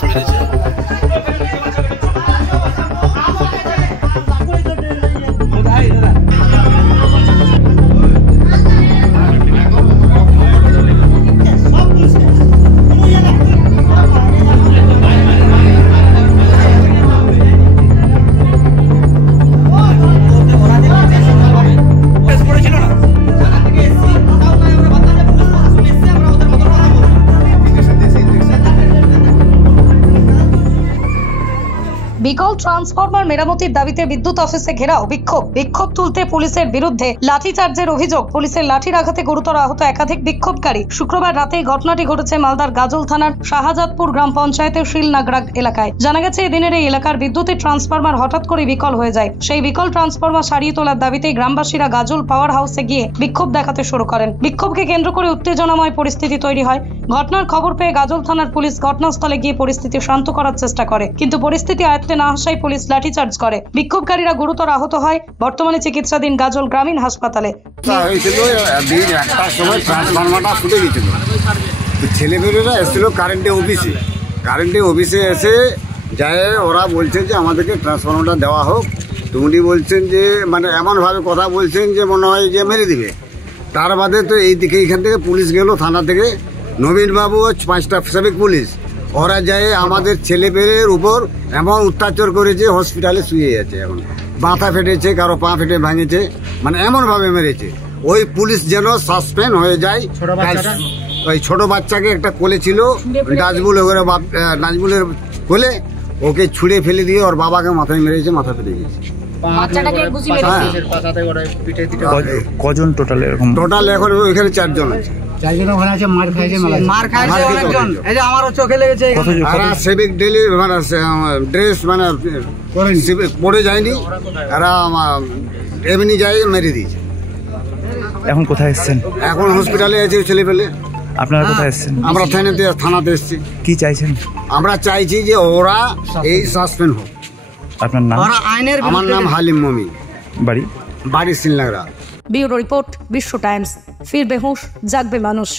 সাথে। বিকল ট্রান্সফরমার মেরামতির দাবিতে বিদ্যুৎ অফিসে ঘেরাও বিক্ষোভ তুলতে পুলিশের বিরুদ্ধে লাঠিচার্জের অভিযোগ। পুলিশের লাঠির আঘাতে গুরুতর আহত একাধিক বিক্ষোভকারী। শুক্রবার রাতেই ঘটনাটি ঘটেছে মালদার গাজল থানার শাহজাদপুর গ্রাম পঞ্চায়েতের শিলনাগরা এলাকায়। জানা গেছে এদিনের এই এলাকার বিদ্যুতের ট্রান্সফরমার হঠাৎ করে বিকল হয়ে যায়। সেই বিকল ট্রান্সফরমার সারিয়ে তোলার দাবিতেই গ্রামবাসীরা গাজল পাওয়ার হাউসে গিয়ে বিক্ষোভ দেখাতে শুরু করেন। বিক্ষোভকে কেন্দ্র করে উত্তেজনাময় পরিস্থিতি তৈরি হয়। ঘটনার খবর পেয়ে গাজল থানার পুলিশ ঘটনাস্থলে গিয়ে পরিস্থিতি শান্ত করার চেষ্টা করে, কিন্তু পরিস্থিতি আয়ত্তে না আসায় পুলিশ লাঠিচার্জ করে। বিক্ষোভকারীরা গুরুতর আহত হয়, বর্তমানে চিকিৎসাধীন গাজল গ্রামীণ হাসপাতালে। ছেলেমেয়েরা এসেছিল কারেন্টে অফিসে এসে যায়, ওরা বলছে যে আমাদেরকে ট্রান্সফরমারটা দেওয়া হোক। তো উনি বলছেন যে মানে এমনভাবে কথা বলছেন যে মনে হয় যে মেরে দিবে। তার বাদে তো এইখান থেকে পুলিশ গেল, থানা থেকে নবীনবাবু 5টা সাবেক পুলিশ, ওরা যায় আমাদের ছেলেপেলের উপর এমন অত্যাচার করেছে, হসপিটালে শুয়ে আছে। এখন মাথা ফেটেছে, কারো পা ফেটে ভাঙেছে, মানে এমনভাবে মেরেছে ওই পুলিশ যেন সাসপেন্ড হয়ে যায়। ওই ছোট বাচ্চাকে একটা কোলে ছিল, নাজমুলের কোলে, ওকে ছুঁড়ে ফেলে দিয়ে ওর বাবাকে মাথায় মেরেছে, মাথা ফেটে গেছে। কজন টোটাল? এরকম টোটাল এখন ওইখানে 4 জন আছে। ড্রেস মানে পরে যায়নি, এরা এমনি যাই মেরে দিয়েছে। এখন কোথায় এসছেন? এখন হসপিটালে আছে ছেলে পেলে। আপনারা কোথায় এসছেন? আমরা থানাতে এসছি। কি চাইছেন? আমরা চাইছি যে ওরা এই সাসপেন্ড হোক। আপনার নাম? আমার নাম হালিম মমিন, বাড়ি শিলনাগরা। ব্যুরো রিপোর্ট, বিশ্ব টাইমস। ফিরবে হুঁশ, জাগবে মানুষ।